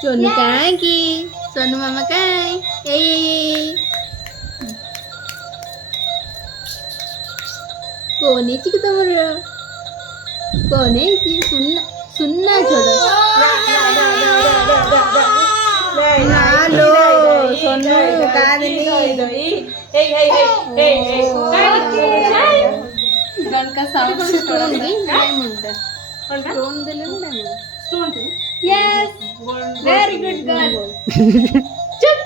सोनू कहाँकी सोनू मामा कहाँ कौन है कि तुम कौन है कि सुनना सुनना छोड़ो ना लो सोनू गन का साउंड स्टोन दी डायमंड स्टोन दिले ना डायमंड स्टोन दिले यस वेरी गुड गर्ल चुप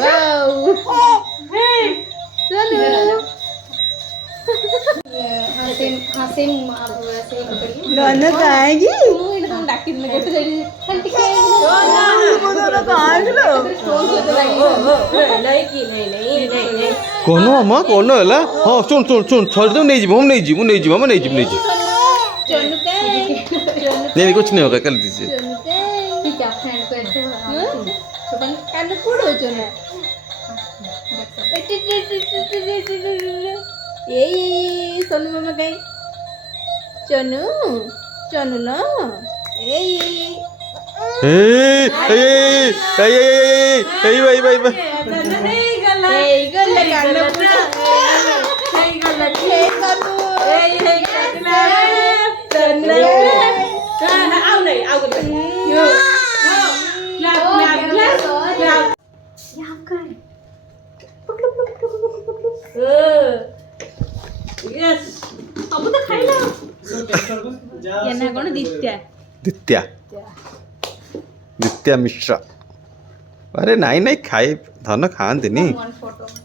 वाओ सोनू हसीन मारो ऐसे करिए गाना गाएगी मु एकदम डाकी में गोटे जाई खाली टिके बोलो तो गाएगी लो स्टोन से लगी नहीं कोनो अम्मा कोनो हला हां सुन सुन सुन छोड़ दो नहीं जीव हम नहीं जीव नहीं जीव हम नहीं जीव नहीं जीव चोनू के नहीं कुछ नहीं होगा कल दीजिए चोनू के ठीक है फ्रेंड को ऐसे तो कान पूड़ो चोनू ए सोनू मामा कहीं चोनू चोनू लो ए भाई भाई भाई कौन दित्या दित्या दित्या मिश्रा अरे नहीं नहीं खाई धन खाती नहीं फोटो